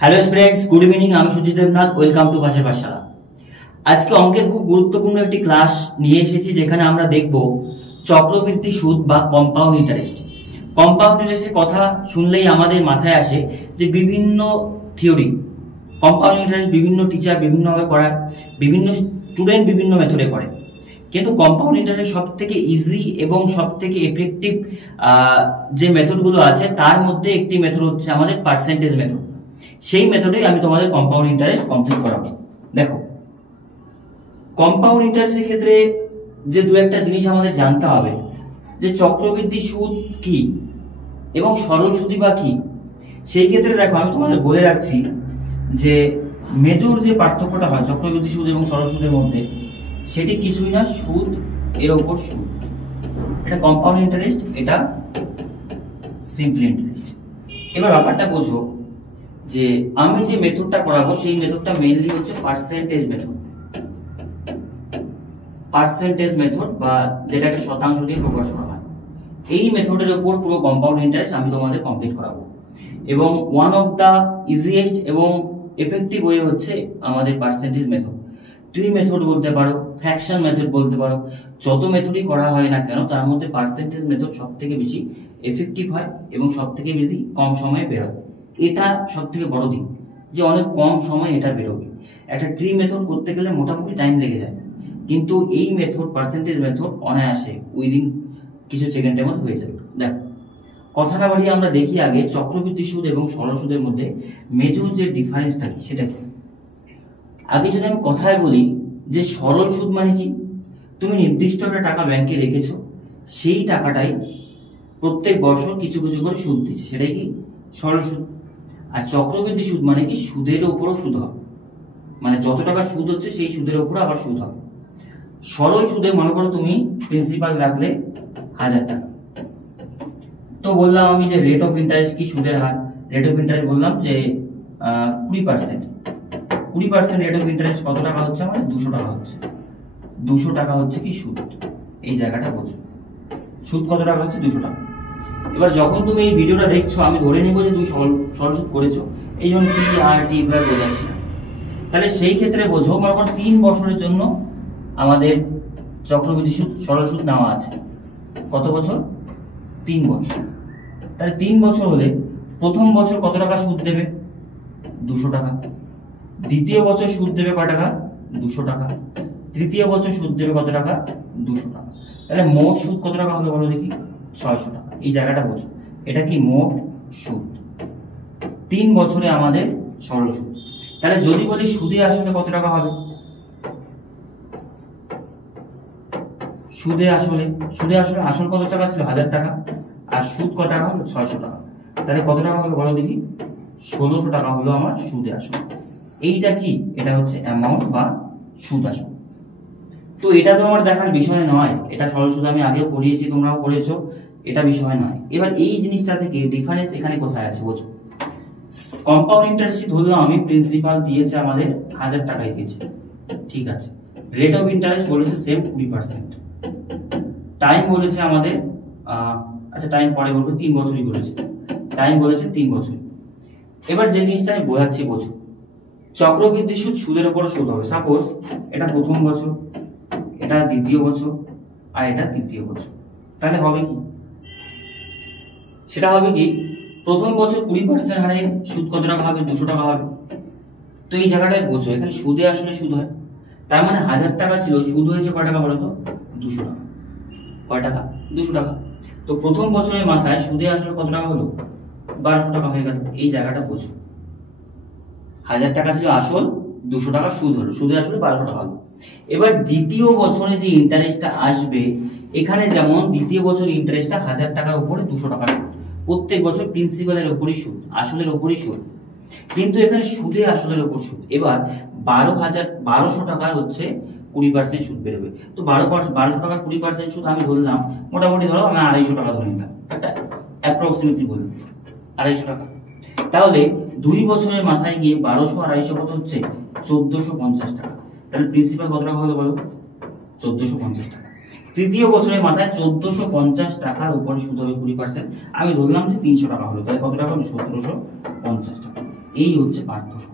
Hello students, good evening. আমি Sujit Debnath. Welcome to পাশের পাঠশালা। আজকে অঙ্কের খুব গুরুত্বপূর্ণ একটি ক্লাস নিয়ে এসেছি, যেখানে আমরা দেখব চক্রবৃদ্ধি সুদ বা কম্পাউন্ড ইন্টারেস্ট। কম্পাউন্ড ইন্টারেস্টের কথা শুনলেই আমাদের মাথায় আসে যে বিভিন্ন থিওরি, কম্পাউন্ড ইন্টারেস্ট বিভিন্ন টিচার বিভিন্নভাবে করায়, বিভিন্ন স্টুডেন্ট বিভিন্ন মেথডে করে। কিন্তু কম্পাউন্ড ইন্টারেস্ট সব থেকে ইজি এবং সব থেকে এফেক্টিভ যে মেথডগুলো আছে তার মধ্যে একটি মেথড হচ্ছে আমাদের পার্সেন্টেজ মেথড। সেই মেথডেই আমি তোমাদের কম্পাউন্ড ইন্টারেস্ট কমপ্লিট করাবো। দেখো, কম্পাউন্ড ইন্টারেস্টের ক্ষেত্রে যে দু একটা জিনিস আমাদের জানতে হবে, যে চক্রবৃদ্ধি সুদ কি এবং সরল সুদই বা কি। সেই ক্ষেত্রে দেখো, আমি তোমাদের বলে রাখছি যে মেজর যে পার্থক্যটা হয় চক্রবৃদ্ধি সুদ এবং সরল সুদের মধ্যে, সেটি কিছুই না, সুদ এর ওপর সুদ। এটা কম্পাউন্ড ইন্টারেস্ট, এটা সিম্পল ইন্টারেস্ট। এবার ব্যাপারটা বোঝো যে আমি যে মেথডটা করাবো সেই মেথডটা মেইনলি হচ্ছে পার্সেন্টেজ মেথড। পার্সেন্টেজ মেথড বা যেটাকে শতাংশ দিয়ে প্রকাশ করা হয়, এই মেথডের উপর পুরো কম্পাউন্ড ইন্টারেস্ট আমি তোমাদের কমপ্লিট করাবো। এবং ওয়ান অফ দা ইজিয়েস্ট এবং এফেক্টিভ ওয়ে হচ্ছে আমাদের পার্সেন্টেজ মেথড। ট্রি মেথড বলতে পারো, ফ্র্যাকশন মেথড বলতে পারো, যত মেথডই করা হয় না কেন তার মধ্যে পার্সেন্টেজ মেথড সব থেকে বেশি এফেক্টিভ হয় এবং সব থেকে বেশি কম সময়ে বেরোয়। এটা সব থেকে বড় দিক, যে অনেক কম সময় এটা বেরোবে। একটা ট্রি মেথড করতে গেলে মোটামুটি টাইম লেগে যায়, কিন্তু এই মেথড পার্সেন্টেজ মেথড অনায়াসে উইদিন কিছু সেকেন্ডের মধ্যে হয়ে যাবে। দেখো, কথাটা বাড়িয়ে আমরা দেখি আগে চক্রবৃদ্ধি সুদ এবং সরল সুদের মধ্যে মেজর যে ডিফারেন্সটা কি সেটা কি। আগে যদি আমি কথায় বলি যে সরল সুদ মানে কি, তুমি নির্দিষ্ট একটা টাকা ব্যাংকে রেখেছো, সেই টাকাটাই প্রত্যেক বছর কিছু কিছু করে সুদ দিচ্ছে, সেটাই কি সরল সুদ। আর চক্রবৃদ্ধি সুদ মানে কি, সুদের উপরও সুদ হবে, মানে যত টাকা সুদ হচ্ছে সেই সুদের উপরে আবার সুদ হবে। সরল সুদে মনে করো তুমি প্রিন্সিপাল রাখলে 1000 টাকা, তো বললাম আমি যে রেট অফ ইন্টারেস্ট কি, সুদের হার। রেট অফ ইন্টারেস্ট বললাম যে 20%। 20% রেট অফ ইন্টারেস্ট কত টাকা হচ্ছে আমার? 200 টাকা হচ্ছে। 200 টাকা হচ্ছে কি সুদ। এই জায়গাটা বোঝো, সুদ কত টাকা হচ্ছে? 200 টাকা। এবার যখন তুমি এই ভিডিওটা দেখছো, আমি ধরে নিব যে তুমি সরল সুদ করেছো, এই জন্য টি আর টি এগুলো বোঝাচ্ছি না। তাহলে সেই ক্ষেত্রে বোঝো, মনে করো 3 বছরের জন্য আমাদের চক্রবৃদ্ধি সুদ সরল সুদ নেওয়া আছে। কত বছর? 3 বছর। তাহলে 3 বছর হলে প্রথম বছর কত টাকা সুদ দেবে? 200 টাকা। দ্বিতীয় বছর সুদ দেবে কত টাকা? 200 টাকা। তৃতীয় বছর সুদ দেবে কত টাকা? 200 টাকা। তাহলে মোট সুদ কত টাকা হবে বলো দেখি? 600 টাকা। এই জায়গাটা বোঝো, এটা কি মোট সুদ। 3 বছরে আমাদের সরল সুদ। তাহলে যদি বলি সুদে আসলে কত টাকা হবে? সুদে আসলে আসল কত টাকা ছিল? 1000 টাকা। আর সুদ কত টাকা হলো? 600 টাকা। তাহলে কত টাকা হলো বলো দেখি? 1600 টাকা হলো আমার সুদে আসল। এইটা কি? এটা হচ্ছে অ্যামাউন্ট বা সুদ আসল। তো এটা তো আমার দেখার বিষয় নয়, এটা সরল সুদ আমি আগেও পড়িয়েছি, তোমরাও পড়েছো, এটা বিষয় নয়। এবার এই জিনিসটা থেকে ডিফারেন্স এখানে কোথায় আছে বোঝো। কম্পাউন্ড ইন্টারেস্ট ধরলাম আমি, প্রিন্সিপাল দিয়েছে আমাদের 1000 টাকায় দিয়েছে, ঠিক আছে। রেট অফ ইন্টারেস্ট বলেছে সেম 20%। টাইম বলেছে আমাদের আচ্ছা টাইম পরে বলবো, 3 বছরই বলেছে। টাইম বলেছে 3 বছর। এবার যে জিনিসটা আমি বোঝাচ্ছি বোঝো, চক্রবৃদ্ধি সুদ সুদের উপর সুদ হবে। সাপোজ এটা প্রথম বছর, এটা দ্বিতীয় বছর, আর এটা তৃতীয় বছর। তাহলে হবে কি? সেটা হবে কি, প্রথম বছর 20% হারে সুদ কত টাকা হবে? 200 টাকা হবে। তো এই জায়গাটায় বোঝো, এখানে সুদে আসলে সুদ হয়। তার মানে 1000 টাকা ছিল, সুদ হয়েছে কয় টাকা বলো তো? 200 টাকা। কয় টাকা? 200 টাকা। তো প্রথম বছরের মাথায় সুদে আসলে কত টাকা হলো? 1200 টাকা হয়ে গেল। এই জায়গাটা বোঝো, 1000 টাকা ছিল আসল, 200 টাকা সুদ হলো, সুদে আসলে 1200 টাকা হলো। এবার দ্বিতীয় বছরে যে ইন্টারেস্টটা আসবে, এখানে যেমন দ্বিতীয় বছর ইন্টারেস্টটা 1000 টাকার উপরে 200 টাকা সুদ। প্রত্যেক বছর প্রিন্সিপালের উপরই সুদ, আসলের উপরই সুদ, কিন্তু এখানে সুদে আসলের উপর সুদ। এবার 1200 টাকার হচ্ছে 20% সুদ বেরোবে। তো 1200 টাকার 20% সুদ আমি ধরলাম, মোটামুটি ধরো আমি 250 টাকা ধরে নিলাম, একটা অ্যাপ্রক্সিমেটলি বললাম 250 টাকা। তাহলে 2 বছরের মাথায় গিয়ে 1200 250 কত হচ্ছে? 1450 টাকা। তাহলে প্রিন্সিপাল কত টাকা হলো বলো? 1450 টাকা। তৃতীয় বছরের মাথায় 1450 টাকার উপরে সুদ হবে 20%। আমি ধরলাম যে 300 টাকা হলো, তাহলে কত টাকা হলো? 1750 টাকা। এই হচ্ছে পার্থক্য।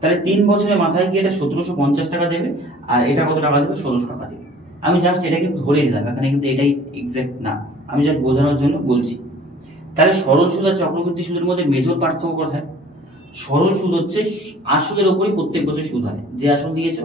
তাহলে 3 বছরের মাথায় গিয়ে এটা 1750 টাকা দেবে, আর এটা কত টাকা দেবে? 1600 টাকা দেবে। আমি জাস্ট এটাকে ধরে দিলাম, এখানে কিন্তু এটাই এক্সাক্ট না, আমি জাস্ট বোঝানোর জন্য বলছি। তাহলে সরল সুদ আর চক্রবৃদ্ধি সুদের মধ্যে মেজর পার্থক্য কোথায়? সরল সুদ হচ্ছে আসলের উপরই প্রত্যেক বছর সুদ হয়। যে আসল দিয়েছো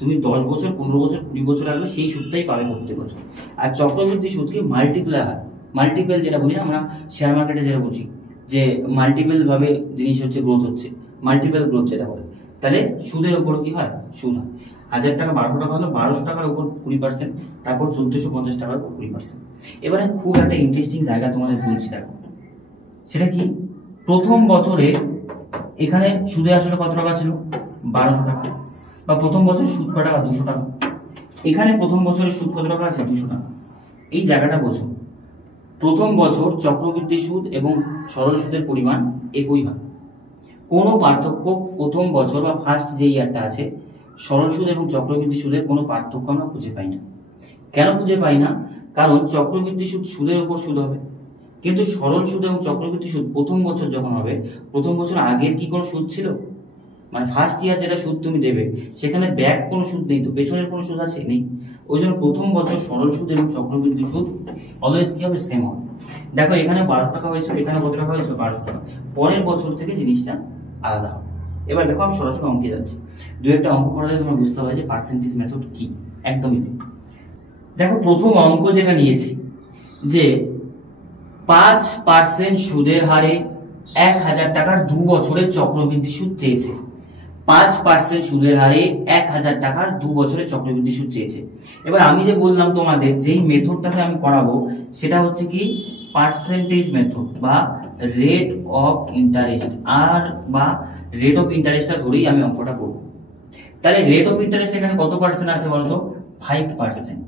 তুমি 10 বছর, 15 বছর, 20 বছর আসলে সেই সুদটাই পাবে প্রত্যেক বছর। আর চক্রবৃদ্ধি সুদ কি মাল্টিপ্লাই হয়, মাল্টিপল যেটা বলি না আমরা শেয়ার মার্কেটে যেটা বুঝি যে মাল্টিপল ভাবে জিনিস হচ্ছে গ্রোথ হচ্ছে, মাল্টিপল গ্রোথ যেটা বলে। তাহলে সুদের উপর কি হয়? সুদ হয়। 1000 টাকা 1200 টাকা হলো 1200 টাকার উপর 20%, তারপর 1450 টাকার উপর 20%। এবারে খুব একটা ইন্টারেস্টিং জায়গা তোমাদের বলছি, দেখো সেটা কি? প্রথম বছরে এখানে সুদে আসলে কত টাকা ছিল? 1200 টাকা, বা প্রথম বছর সুদ কত টাকা? 200 টাকা। এখানে প্রথম বছরের সুদ কত টাকা আছে? 200 টাকা। এই জায়গাটা বোঝো, প্রথম বছর চক্রবৃদ্ধি সুদ এবং সরল সুদের পরিমাণ একই হয়, কোনো পার্থক্য প্রথম বছর বা ফার্স্ট যে ইয়ারটা আছে সরল সুদ এবং চক্রবৃদ্ধি সুদের কোনো পার্থক্য আমরা খুঁজে পাই না। কেন খুঁজে পাই না? কারণ চক্রবৃদ্ধি সুদ সুদের উপর সুদ হবে, কিন্তু সরল সুদ এবং চক্রবৃদ্ধি সুদ প্রথম বছর যখন হবে, প্রথম বছর আগের কি কোনো সুদ ছিল? মানে ফার্স্ট ইয়ার যেটা সুদ তুমি দেবে সেখানে ব্যাক কোনো সুদ নেই, তো পেছনের কোনো সুদ আছে? নেই। ওই জন্য প্রথম বছর সরল সুদ এবং চক্রবৃদ্ধি সুদ অলওয়েজ কি হবে? সেম হবে। দেখো এখানে 1200 টাকা হয়েছে, এখানে কত টাকা হয়েছে? 1200 টাকা। পরের বছর থেকে জিনিসটা আলাদা হবে। এবার দেখো আমি সরাসরি অঙ্কে যাচ্ছি, দু একটা অঙ্ক করালে তোমার বুঝতে হবে যে পার্সেন্টেজ মেথড কি, একদম ইজি। দেখো প্রথম অঙ্ক যেটা নিয়েছি যে 5% সুদের হারে 1000 টাকার 2 বছরের চক্রবৃদ্ধি সুদ চেয়েছে। 5% সুদের হারে 1000 টাকার 2 বছরের চক্রবৃদ্ধি সুদ চেয়েছে। এবার আমি যে বললাম তোমাদের যেই মেথডটাকে আমি করাবো সেটা হচ্ছে কি পার্সেন্টেজ মেথড বা রেট অফ ইন্টারেস্ট, আর বা রেট অফ ইন্টারেস্টটা ধরেই আমি অঙ্কটা করব। তাহলে রেট অফ ইন্টারেস্ট এখানে কত পার্সেন্ট আছে বলতো? 5%।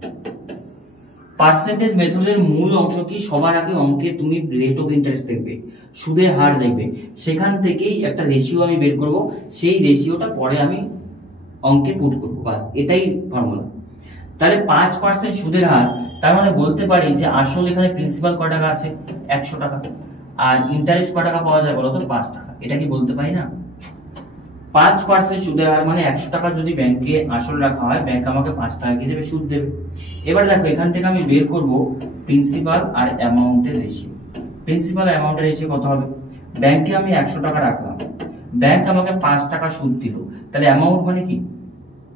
পার্সেন্টেজ মেথডের মূল অংশ কি? সবার আগে অঙ্কে তুমি রেট অফ ইন্টারেস্ট দেখবে, সুদের হার দেখবে, সেখান থেকেই একটা রেশিও আমি বের করব, সেই রেশিওটা পরে আমি অঙ্কে পুট করব, বাস এটাই ফর্মুলা। তাহলে 5% সুদের হার, তার মানে বলতে পারি যে আসল এখানে প্রিন্সিপাল কত টাকা আছে? 100 টাকা, আর ইন্টারেস্ট কত টাকা পাওয়া যায় বলতো? 5 টাকা। এটা কি বলতে পারি না? 5% সুদের হার মানে 100 টাকা যদি ব্যাংকে আসল রাখা হয়, ব্যাংক আমাকে 5 টাকা কি দেবে? সুদ দেবে। এবার দেখো এখান থেকে আমি বের করব প্রিন্সিপাল আর অ্যামাউন্টের রেশিও। প্রিন্সিপাল আর অ্যামাউন্টের রেশিও কত হবে? ব্যাংকে আমি 100 টাকা রাখলাম, ব্যাংক আমাকে 5 টাকা সুদ দিল, তাহলে অ্যামাউন্ট মানে কি?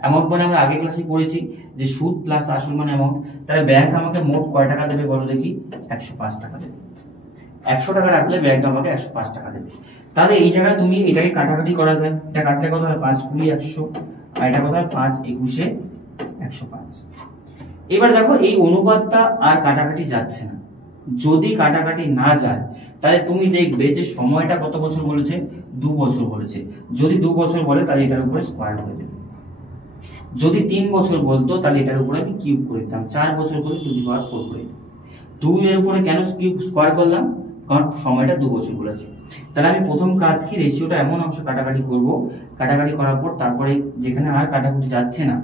অ্যামাউন্ট মানে আমরা আগে ক্লাসে পড়েছি যে সুদ প্লাস আসল মানে অ্যামাউন্ট। তাহলে ব্যাংক আমাকে মোট কয় টাকা দেবে বলো দেখি? 105 টাকা দেবে। 100 টাকা রাখলে ব্যাংক আমাকে 105 টাকা দেবে। তাহলে এই জায়গায় তুমি এটাকে কাটাকাটি করা যায়, এটা কাটলে কত হয়? 5 × 100, আর এটা কত হয়? 5 × 21 105। এবার দেখো এই অনুপাতটা আর কাটাকাটি যাচ্ছে না। যদি কাটাকাটি না যায় তাহলে তুমি দেখবে যে সময়টা কত বছর বলেছে? 2 বছর বলেছে। যদি 2 বছর বলে তাহলে এটার উপরে স্কয়ার করে দেবে। যদি 3 বছর বলতো তাহলে এটার উপরে আমি কিউব করে দিতাম, 4 বছর করে টু দি পাওয়ার 4 করে দিতাম। 2 এর উপরে কেন কিউব স্কয়ার করলাম? কারণ সময়টা 2 বছর বলেছে। তাহলে আমি প্রথম কাজ কি রেশিওটা এমন অংশ কাটাকাটি করব, কাটাকাটি করার পর তারপরে যেখানে আর কাটাকুটি যাচ্ছে না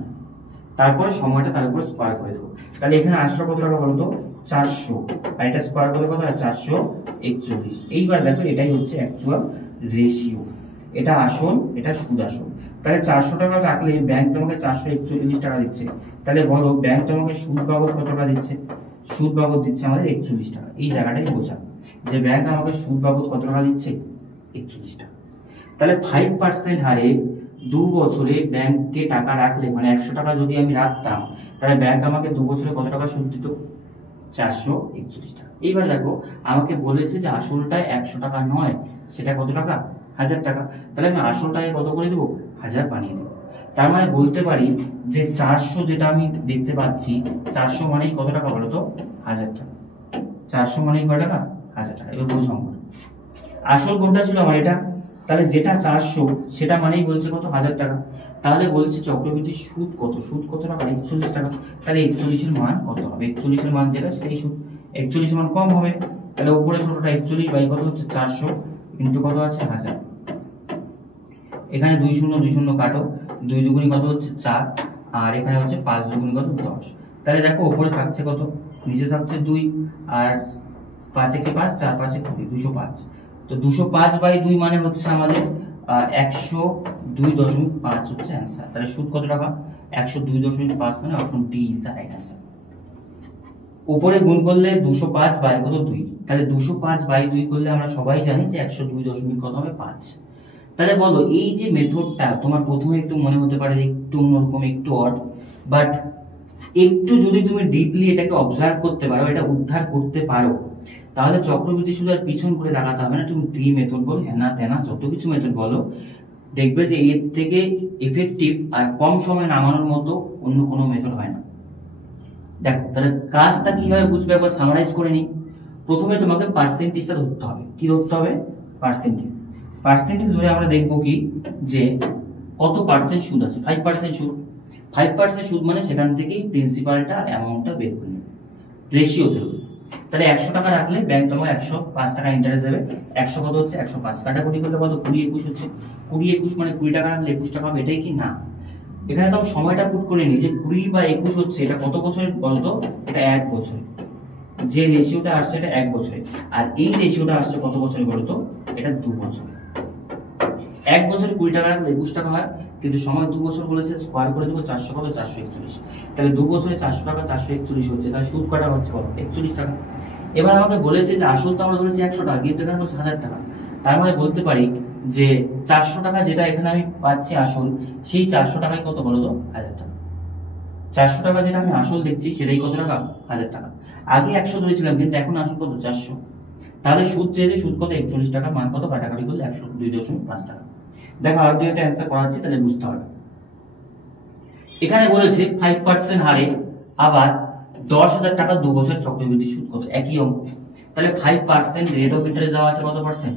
তারপরে সময়টা তার উপরে স্কয়ার করে দেবো। তাহলে এখানে আসলে কত টাকা বলতো? 400, আর এটা স্কয়ার করে কত হয়? 441। এইবার দেখো এটাই হচ্ছে অ্যাকচুয়াল রেশিও, এটা আসল, এটা সুদ আসল। তাহলে 400 টাকা রাখলে ব্যাংক তোমাকে 441 টাকা দিচ্ছে, তাহলে বলো ব্যাংক তোমাকে সুদ বাবদ কত টাকা দিচ্ছে? সুদ বাবদ দিচ্ছে আমাদের 41 টাকা। এই জায়গাটাই বোঝা যে ব্যাংক আমাকে সুদ বাবদ কত টাকা দিচ্ছে? 41 টাকা। তাহলে 5% হারে 2 বছরে ব্যাংকে টাকা রাখলে, মানে 100 টাকা যদি আমি রাখতাম, তাহলে ব্যাংক আমাকে 2 বছরে কত টাকা সুদ দিত? 441 টাকা। এইবার দেখো আমাকে বলেছে যে আসলটা 100 টাকা নয়, সেটা কত টাকা? 1000 টাকা। তাহলে আমি আসলটাকে কত করে দেবো? 1000 বানিয়ে দেবো। তার মানে বলতে পারি যে 400 যেটা আমি দেখতে পাচ্ছি, 400 মানেই কত টাকা বলো তো? 1000 টাকা। 400 মানেই কত টাকা? 1000 টাকা। এবার বোঝো অঙ্কটা। আসল কোনটা ছিল আমার? এটা। তাহলে যেটা 400 সেটা মানেই বলছে কত? 1000 টাকা। তাহলে বলছে চক্রবৃদ্ধি সুদ কত? সুদ কত টাকা? 41 টাকা। তাহলে 41 এর মান কত হবে? 41 এর মান যেটা সেটাই সুদ। 41 এর মান কম হবে, তাহলে উপরে ছোটটা 41 বাই কত হচ্ছে? 400 ইনটু কত আছে? 1000। এখানে 2 শূন্য 2 শূন্য কাটো, 2 দুগুণী কত হচ্ছে? 4, আর এখানে হচ্ছে 5 দুগুণী কত? 10। তাহলে দেখো উপরে থাকছে কত? নিচে থাকছে 2, আর 5 একে 5, 4 5 এ 205। তো 205/2 মানে হচ্ছে আমাদের 102.5 হচ্ছে অ্যান্সার। তাহলে সুদ কত টাকা? 102.5 মানে option D is the right answer. উপরে গুণ করলে 205/2, তাহলে 205/2 করলে আমরা সবাই জানি যে 102 কত হবে 5। তাহলে বলো এই যে মেথডটা তোমার প্রথমে একটু মনে হতে পারে যে একটু অন্যরকম, একটু অড, বাট একটু যদি তুমি ডিপলি এটাকে অবজার্ভ করতে পারো, এটা উদ্ধার করতে পারো, তাহলে চক্রবৃদ্ধি সুদ আর পিছন করে লাগাতে হবে না। তুমি ট্রি মেথড বলো, হেনা তেনা যত কিছু মেথড বলো, দেখবে যে এর থেকে এফেক্টিভ আর কম সময় নামানোর মতো অন্য কোনো মেথড হয় না। দেখো তাহলে কাজটা কিভাবে বুঝবে একবার সামারাইজ করে নিই। প্রথমে তোমাকে পার্সেন্টেজটা ধরতে হবে। কি ধরতে হবে? পার্সেন্টেজ। পার্সেন্টেজ ধরে আমরা দেখবো কি যে কত পার্সেন্ট সুদ আছে। 5% সুদ। 5% সুদ মানে সেখান থেকেই প্রিন্সিপালটা অ্যামাউন্টটা বের করে নেবে, রেশিও দেবে। তাহলে 100 টাকা রাখলে ব্যাংক তোমাকে 105 টাকা ইন্টারেস্ট দেবে। 100 কত হচ্ছে? 105। কাটাকুটি করলে কত? 20-21 হচ্ছে। 20-21 মানে 20 টাকা রাখলে 21 টাকা হবে, এটাই কি না? এখানে তো সময়টা পুট করে নি যে 20 বা 21 হচ্ছে, এটা কত বছরের বলতো? এটা 1 বছর। যে রেশিওটা আসছে এটা 1 বছরে, আর এই রেশিওটা আসছে কত বছরে বলতো? এটা 2 বছর। 1 বছরে 20 টাকা রাখলে 21 টাকা হয়, কিন্তু সময় 2 বছর বলেছে, স্কোয়ার করে দেবো 400 কত? 441। তাহলে 2 বছরে 400 টাকা 441 হচ্ছে, তাহলে সুদ কটা হচ্ছে বলো? 41 টাকা। এবার আমাকে বলেছে যে আসল তো আমরা ধরেছি 100 টাকা, কিন্তু এখানে বলছে 1000 টাকা। তার মানে বলতে পারি যে 400 টাকা যেটা এখানে আমি পাচ্ছি আসল, সেই 400 টাকায় কত বলো তো? 1000 টাকা। 400 টাকা যেটা আমি আসল দেখছি সেটাই কত টাকা? 1000 টাকা। আগে 100 ধরেছিলাম, কিন্তু এখন আসল কত? 400। তাহলে সুদ চেয়েছে, সুদ কত? 41 টাকা। মান কত? কাটাকাটি করলে 102.5 টাকা। দেখো আর দুই একটা অ্যান্সার করা হচ্ছে, তাহলে বুঝতে হবে। এখানে বলেছে 5% হারে আবার 10,000 টাকা 2 বছর চক্রবৃদ্ধি সুদ কত? একই অঙ্ক। তাহলে 5% রেট অফ ইন্টারেস্ট দেওয়া আছে কত পার্সেন্ট?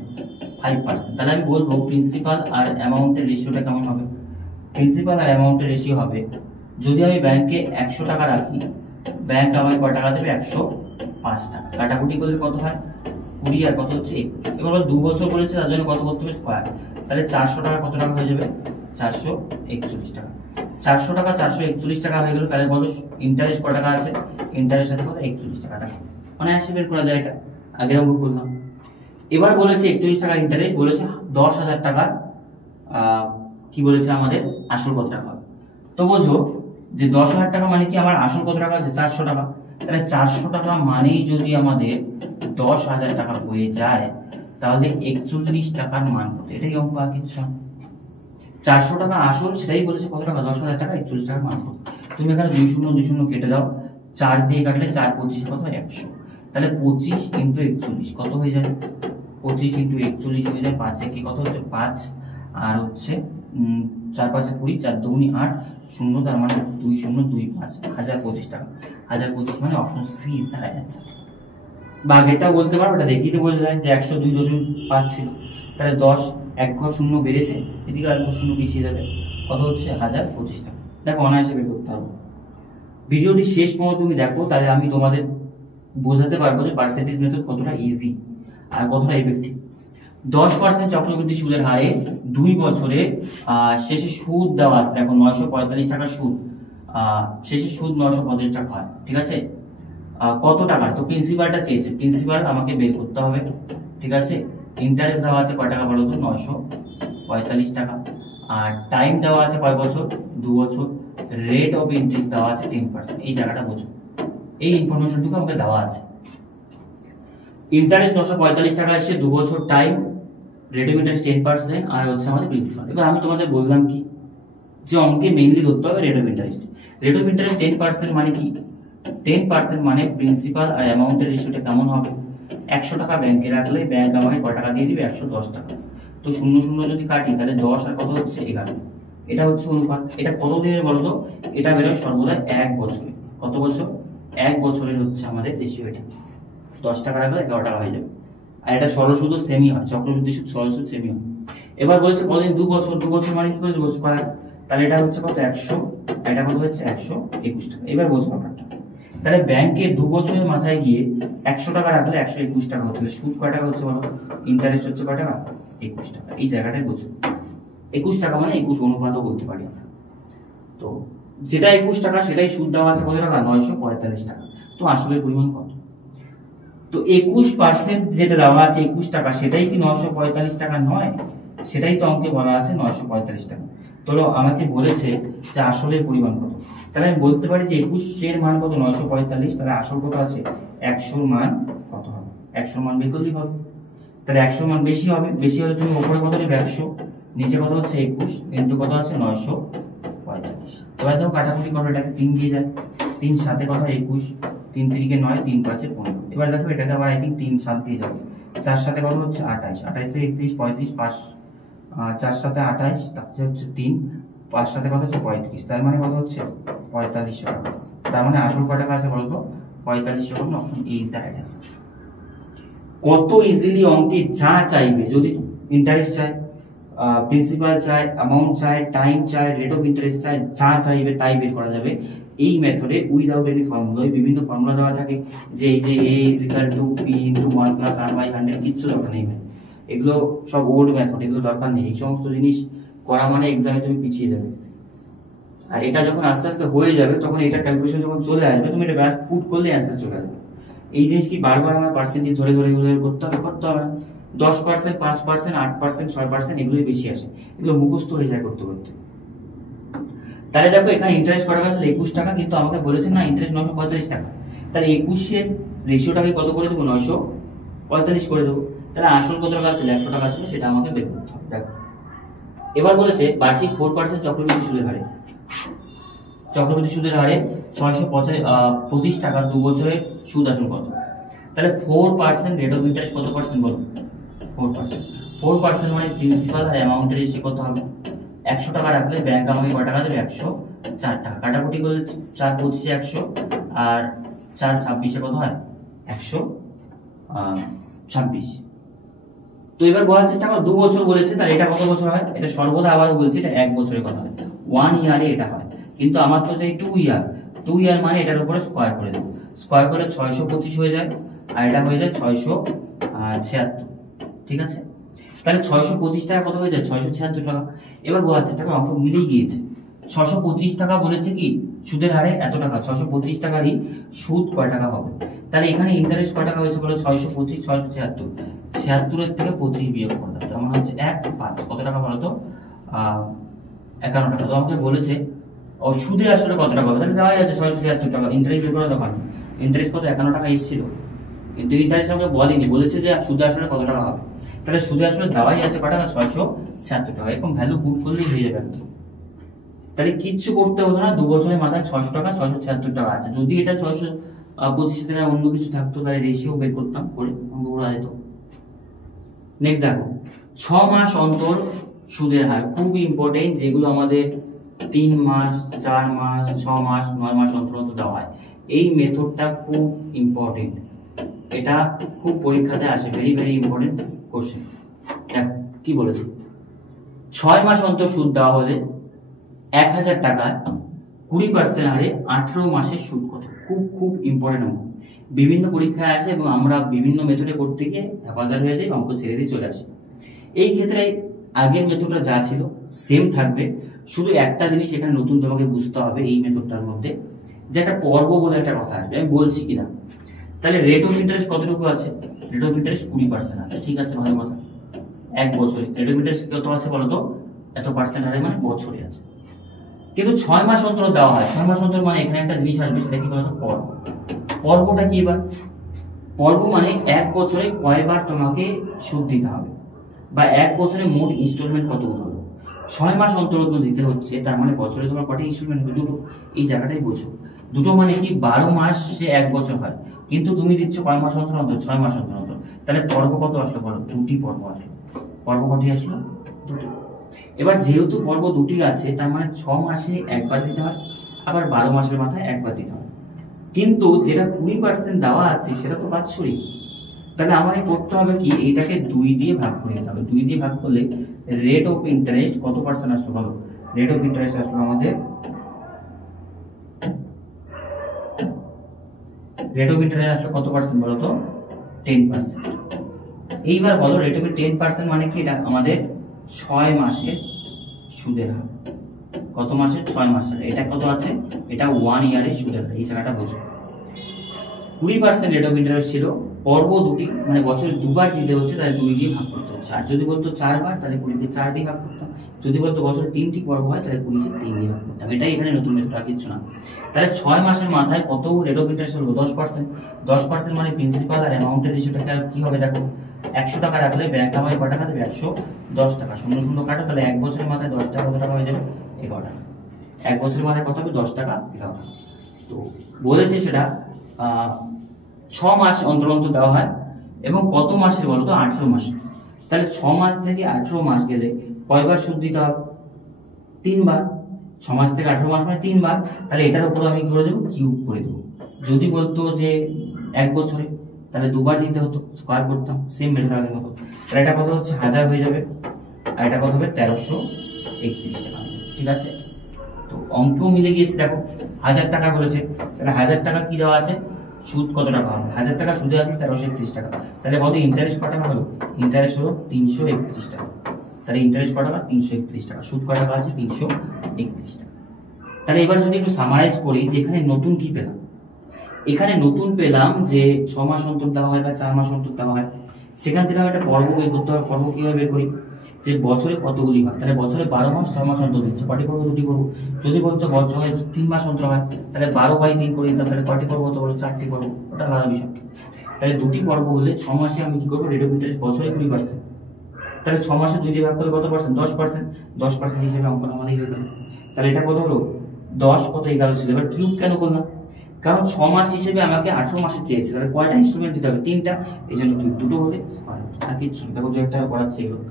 5%। তাহলে আমি বলবো প্রিন্সিপাল আর অ্যামাউন্টের রেশিওটা কেমন হবে? প্রিন্সিপাল আর অ্যামাউন্টের রেশিও হবে, যদি আমি ব্যাংকে 100 টাকা রাখি, ব্যাংক আমাকে কয় টাকা দেবে? 105 টাকা। কাটাকুটি করলে কত হয়? 20 আর কত হচ্ছে? 21। এবার 2 বছর বলেছে, তার জন্য কত করতে হবে? স্কোয়ার। তাহলে 400 টাকা কত টাকা হয়ে যাবে? 441 টাকা। 400 টাকা 441 টাকা হয়ে গেল। তাহলে বলো ইন্টারেস্ট কত টাকা আছে? ইন্টারেস্ট আছে কত? 41 টাকা। মানে আসে বের করা যায়, এটা আগের অঙ্ক করলাম। এবার বলেছে 41 টাকা ইন্টারেস্ট, বলেছে 10,000 টাকার কি বলেছে আমাদের আসল কত টাকা হবে। তো বোঝো যে 10,000 টাকা মানে কি আমার আসল কত টাকা আছে? 400 টাকা। তাহলে 400 টাকা মানেই যদি আমাদের 10,000 টাকা হয়ে যায়, তাহলে 41 টাকার মান কত? এটাই অঙ্ক, আর কিছু। 400 টাকা আসল, সেটাই বলেছে কত টাকা? 10,000 টাকা। 41 টাকার মান কত? তুমি এখানে 2 শূন্য 2 শূন্য কেটে দাও, 4 দিয়ে কাটলে 4 25 কত? 100। তাহলে 25 ইন্টু 41 কত হয়ে যায়? 25 ইন্টু 41 হয়ে যায় 5 কি কত হচ্ছে? 5। আর হচ্ছে 4 5 20, 4 2 8, 0, তার মানে 2025 1025 টাকা। 1025 মানে option C is the right answer. বা এটা বলতে পারো, এটা দেখিয়ে বোঝা যায় যে 102.5 ছিল, তাহলে 10 এক ঘর শূন্য বেড়েছে, এদিকে এক ঘর শূন্য পিছিয়ে যাবে, কত হচ্ছে? 1025 টাকা। দেখো অনায়াসে বের করতে হবে। ভিডিওটি শেষ পর্যন্ত তুমি দেখো, তাহলে আমি তোমাদের বোঝাতে পারবো যে পার্সেন্টেজ মেথড কতটা ইজি আর কতটা এফেক্টিভ। 10% চক্রবৃদ্ধি সুদের হারে 2 বছরে শেষে সুদ দেওয়া আছে। দেখো 945 টাকার সুদ, শেষে সুদ 945 টাকা হয়, ঠিক আছে? কত টাকা? তো প্রিন্সিপালটা চেয়েছে, প্রিন্সিপাল আমাকে বের করতে হবে, ঠিক আছে? ইন্টারেস্ট দেওয়া আছে কয় টাকা বলো তো? 945 টাকা। আর টাইম দেওয়া আছে কয় বছর? 2 বছর। রেট অফ ইন্টারেস্ট দেওয়া আছে 10%। এই জায়গাটা বোঝো, এই ইনফরমেশনটুকু আমাকে দেওয়া আছে। ইন্টারেস্ট 945 টাকা আসছে, 2 বছর টাইম, রেট অফ ইন্টারেস্ট 10%, আর হচ্ছে আমাদের প্রিন্সিপাল। এবার আমি তোমাদের বললাম কি যে অঙ্কে মেইনলি ধরতে হবে rate of interest. Rate of interest 10% মানে কি? 10% মানে প্রিন্সিপাল আর অ্যামাউন্টের রেশিওটা কেমন হবে? 100 টাকা ব্যাংকে রাখলে ব্যাংক আমাকে কয় টাকা দিয়ে দিবে? 110 টাকা। তো 0 0 যদি কাটি, তাহলে 10 আর কত হচ্ছে? 11। এটা হচ্ছে অনুপাত। এটা কত দিনের বলতো? এটা বেরোয় সর্বদা 1 বছরে। কত বছর? 1 বছরের হচ্ছে আমাদের রেশিও। এটা 10 টাকা রাখলে 11 টাকা হয়ে যাবে। আর এটা সরল সুদও সেমই হয়, চক্রবৃদ্ধি সুদ সরল সুদ সেমই হয়। এবার বলেছে কতদিন? 2 বছর। 2 বছর মানে কি করে দেবো? স্কয়ার। তাহলে এটা হচ্ছে কত? 100, এটা কত হচ্ছে? 121 টাকা। এবার বোঝো ব্যাপারটা। তাহলে ব্যাংকে 2 বছরের মাথায় গিয়ে 100 টাকা রাখলে 121 টাকা হচ্ছে। সুদ কয় টাকা হচ্ছে বলো? ইন্টারেস্ট হচ্ছে কয় টাকা? 21 টাকা। এই জায়গাটাই বোঝো। 21 টাকা মানে 21 অনুপাতও বলতে পারি আমরা। তো যেটা 21 টাকা সেটাই সুদ দেওয়া আছে কত টাকা? 945 টাকা। তো আসলে পরিমাণ কত? তো তো 21% যেটা দেওয়া আছে 21 টাকা, সেটাই কি 945 টাকা নয়? সেটাই তো অঙ্কে বলা আছে 945 টাকা। তো আমাকে বলেছে যে আসলের পরিমাণ কত, তাহলে আমি বলতে পারি যে 21 এর মান কত 945, তাহলে আসল কত আছে 100 এর মান কত হবে, 100 মান বের করলেই হবে। তাহলে 100 মান বেশি হবে, বেশি হলে তুমি উপরে কত নেবে 100, নিচে কত হচ্ছে 21 ইনটু কত আছে 945। এবার দেখো কাটাকুটি করো, এটাকে 3 দিয়ে যায়, 3 সাথে কত 21, 3 3 9, 3 5 15। এবার দেখো এটাকে আবার আই থিঙ্ক 3 7 দিয়ে যাবে, 4 সাথে কত হচ্ছে 28, 28 থেকে 31 35, 5 4 সাথে 28, তাতে হচ্ছে 3, 5 সাথে কত হচ্ছে 35, তার মানে কত হচ্ছে 4500 টাকা। তার মানে আসল কত টাকা আছে বলতো 4500 টাকা। Option A is the right answer. কত ইজিলি অঙ্কে যা চাইবে, যদি ইন্টারেস্ট চাই, প্রিন্সিপাল চাই, অ্যামাউন্ট চাই, টাইম চাই, রেট অফ ইন্টারেস্ট চাই, যা চাইবে তাই বের করা যাবে এই মেথডে উইদাউট এনি ফর্মুলা। বিভিন্ন ফর্মুলা দেওয়া থাকে যে এই যে a = p * 1 + r/100, কিচ্ছু দরকার নেই। এগুলো সব ওল্ড মেথড, এগুলো দরকার নেই। এই সমস্ত জিনিস করা মানে এক্সামে তুমি পিছিয়ে যাবে। আর এটা যখন আস্তে আস্তে হয়ে যাবে, তখন এটা ক্যালকুলেশন যখন চলে আসবে, তুমি এটা ব্যাস পুট করলে অ্যান্সার চলে আসবে। এই জিনিস কি বারবার আমার পার্সেন্টেজ ধরে ধরে করতে হবে? 10%, 5%, 8%, 6%, এগুলোই বেশি আসে, এগুলো মুখস্থ হয়ে যায় করতে করতে। তাহলে দেখো এখানে ইন্টারেস্ট করা হয়েছিল 21 টাকা, কিন্তু আমাকে বলেছে না ইন্টারেস্ট 945 টাকা। তাহলে 21 এর রেশিওটাকে কত করে দেবো 945 করে দেবো। তাহলে আসল কত টাকা ছিল 100 টাকা ছিল, সেটা আমাকে বের করতে হবে। দেখো এবার বলেছে বার্ষিক 4% চক্রবৃদ্ধি সুদের হারে, চক্রবৃদ্ধি সুদের হারে 625 টাকার 2 বছরের সুদ আসল কত? তাহলে 4% রেট অফ ইন্টারেস্ট কত পার্সেন্ট বলো? 4%। 4% মানে প্রিন্সিপাল আর অ্যামাউন্টের রেশিও কত হবে? 100 টাকা রাখলে ব্যাংক আমাকে কত টাকা দেবে? 104 টাকা। কাটাকুটি করলে 4 25 100 আর 4 26 কত হয়? 126। তো এবার বলার চেষ্টা করো 2 বছর বলেছে, তাহলে এটা কত বছর হয়? এটা সর্বদা আবারও বলছি এটা 1 বছরের কথা হয়, 1 ইয়ারে এটা হয়। কিন্তু আমার তো চাই 2 ইয়ার, 2 ইয়ার মানে এটার উপরে স্কয়ার করে দেবো, স্কয়ার করলে 625 হয়ে যায়, আর এটা হয়ে যায় 676। ঠিক আছে, তাহলে 625 টাকা কত হয়ে যায়? 676 টাকা। এবার বলার চেষ্টা করো, অঙ্ক মিলেই গিয়েছে। 625 টাকা বলেছে কি সুদের হারে এত টাকা, 625 টাকারই সুদ কয় টাকা হবে? তাহলে এখানে ইন্টারেস্ট কয় টাকা হয়েছে বলো? 625, 676, 76 এর থেকে 25 বিয়োগ করে দাও, তার মানে হচ্ছে 1 5, কত টাকা বলো তো? 51 টাকা। তো আমাকে বলেছে ও সুদে আসলে কত টাকা হবে, তাহলে দেওয়াই আছে 676 টাকা। ইন্টারেস্ট বের করে দেখানো, ইন্টারেস্ট কত 51 টাকা এসেছিল, কিন্তু ইন্টারেস্ট আমাকে বলেনি, বলেছে যে সুদে আসলে কত টাকা হবে। তাহলে সুদে আসলে দেওয়াই আছে কত টাকা? 676 টাকা। এরকম ভ্যালু পুট করলেই হয়ে যাবে একদম। তাহলে কিচ্ছু করতে হতো না, 2 বছরের মাথায় 600 টাকা 676 টাকা আছে। যদি এটা 625 টাকা অন্য কিছু থাকতো, তাহলে রেশিও বের করতাম করে অঙ্ক করা যেত। নেক্সট দেখো 6 মাস অন্তর সুদের হার, খুব ইম্পর্টেন্ট, যেগুলো আমাদের 3 মাস 4 মাস 6 মাস 9 মাস অন্তর অন্তর দেওয়া হয়। এই মেথডটা খুব ইম্পর্টেন্ট, এটা খুব পরীক্ষাতে আসে, ভেরি ভেরি ইম্পর্টেন্ট কোশ্চেন। দেখো কি বলেছে, 6 মাস অন্তর সুদ দেওয়া হলে 1000 টাকায় 20% হারে 18 মাসের সুদ কত? খুব খুব ইম্পর্টেন্ট অঙ্ক, বিভিন্ন পরীক্ষায় আসে এবং আমরা বিভিন্ন মেথডে করতে গিয়ে হেফাজত হয়ে যাই, অঙ্ক ছেড়ে দিয়ে চলে আসে। এই ক্ষেত্রে আগের মেথডটা যা ছিল সেম থাকবে, শুধু একটা জিনিস এখানে নতুন তোমাকে বুঝতে হবে এই মেথডটার মধ্যে, যে একটা পর্ব বলে একটা কথা আসবে, আমি বলছি কিনা। তাহলে রেট অফ ইন্টারেস্ট কতটুকু আছে? রেট অফ ইন্টারেস্ট 20% আছে, ঠিক আছে, ভালো কথা। 1 বছরে রেট অফ ইন্টারেস্ট কত আছে বলো তো? এত পার্সেন্ট হারে, মানে বছরে আছে। কিন্তু 6 মাস অন্তর দেওয়া হয়, 6 মাস অন্তর মানে এখানে একটা জিনিস আসবে, সেটা কি বলতো? পর্ব। পর্বটা কি? এবার পর্ব মানে 1 বছরে কয়বার তোমাকে সুদ দিতে হবে, বা 1 বছরে মোট ইনস্টলমেন্ট কতগুলো হবে। 6 মাস অন্তর অন্তর দিতে হচ্ছে, তার মানে বছরে তোমার কটা ইনস্টলমেন্ট হবে? দুটো। এই জায়গাটাই বোঝো, দুটো মানে কি 12 মাস সে 1 বছর হয়, কিন্তু তুমি দিচ্ছ কয় মাস অন্তর অন্তর? 6 মাস অন্তর অন্তর। তাহলে পর্ব কত আসলো বলো? 2টি পর্ব আসলো। পর্ব কটি আসলো? 2টি। এবার যেহেতু পর্ব 2টি আছে, তার মানে 6 মাসে একবার দিতে হয়, আবার 12 মাসের মাথায় একবার দিতে হয়। কিন্তু যেটা 20% দেওয়া আছে সেটা তো বাৎসরিক, তাহলে আমাকে করতে হবে কি, এটাকে 2 দিয়ে ভাগ করে দিতে হবে। 2 দিয়ে ভাগ করলে রেট অফ ইন্টারেস্ট কত পার্সেন্ট আসলো বলো? রেট অফ ইন্টারেস্ট আসলো আমাদের, রেট অফ ইন্টারেস্ট আসলো কত পার্সেন্ট বলো তো? 10%। এইবার বলো রেট অফ 10% মানে কি? এটা আমাদের 6 মাসের সুদের হার। কত মাসের? 6 মাসের। এটা কত আছে? এটা 1 ইয়ারের সুদের হার। এই জায়গাটা বোঝো। 20% রেট অফ ইন্টারেস্ট ছিল, পর্ব দুটি মানে বছরে দুবার দিতে হচ্ছে, তাহলে 2 দিয়ে ভাগ করতে হচ্ছে। আর যদি বলতো 4 বার, তাহলে 20 4 দিয়ে ভাগ করতাম। যদি বলতো বছরে 3টি পর্ব হয়, তাহলে 20 3 দিয়ে ভাগ করতাম। এটাই এখানে নতুন মেথড, আর কিছু না। তাহলে 6 মাসের মাথায় কত রেট অফ ইন্টারেস্ট হলো? 10%। 10% মানে প্রিন্সিপাল আর অ্যামাউন্টের রেশিওটাকে কি হবে দেখো, 100 টাকা রাখলে ব্যাংক আমাকে কত টাকা দেবে? 110 টাকা। 0 কাটো, তাহলে 1 বছরের মাথায় 10 টাকা কত টাকা হয়ে যাবে? 11 টাকা। 1 বছরের মাথায় কত হবে? 10 টাকা 11 টাকা। তো বলেছে সেটা 6 মাস অন্তর অন্তর দেওয়া হয়, এবং কত মাসে বলো তো? 18 মাসে। তাহলে 6 মাস থেকে 18 মাস গেলে কয়বার সুদ দিতে হবে? 3 বার। 6 মাস থেকে 18 মাস মানে 3 বার। তাহলে এটার উপর আমি করে দেবো, কিউব করে দেবো। যদি বলতো যে 1 বছরে, তাহলে 2 বার দিতে হতো, স্কয়ার করতাম, সেম মেথড আগের মতো। তাহলে এটা কত হচ্ছে? 1000 হয়ে যাবে, আর এটা কত হবে? 1331 টাকা। ঠিক আছে, তো অঙ্কও মিলে গিয়েছে। দেখো 1000 টাকা বলেছে, তাহলে 1000 টাকা কি দেওয়া আছে? সুদ কত টাকা হবে? 1000 টাকা সুদে আসবে 1331 টাকা। তাহলে বলো ইন্টারেস্ট কত টাকা হলো? ইন্টারেস্ট হলো 331 টাকা। তাহলে ইন্টারেস্ট কত টাকা? 331 টাকা। সুদ কত টাকা আছে? 331 টাকা। তাহলে এবার যদি একটু সামারাইজ করি, যে এখানে নতুন কি পেলাম? এখানে নতুন পেলাম যে 6 মাস অন্তর দেওয়া হয় বা 4 মাস অন্তর দেওয়া হয়। সেখান থেকে আমি একটা পর্ব বের করতে হবে। পর্ব কিভাবে বের করি? যে বছরে কতগুলি হয়, তাহলে বছরে 12 মাস 6 মাস অন্তর দিচ্ছে, কটি পর্ব? 2টি পর্ব। যদি বলতো বছরে 3 মাস অন্তর হয়, তাহলে 12/3 করে দিতাম, তাহলে কটি পর্ব হতো বলো? 4টি পর্ব। ওটা আলাদা বিষয়। তাহলে 2টি পর্ব হলে 6 মাসে আমি কি করবো? রেট অফ ইন্টারেস্ট বছরে 20%। তাহলে 6 মাসে 2 দিয়ে ভাগ করলে কত পার্সেন্ট? 10%। 10% হিসেবে অঙ্কন আমাদের হয়ে গেল। তাহলে এটা কত হলো? 10 কত 11 ছিল। এবার কিউব কেন করলাম? কারণ 6 মাস হিসেবে আমাকে 18 মাসে চেয়েছে, তাহলে কয়টা ইনস্ট্রুমেন্ট দিতে হবে? 3টা। এই জন্য কিউব, দুটো হলে স্কয়ার। আর কিছু দেখো, যে একটা করাচ্ছে এগুলো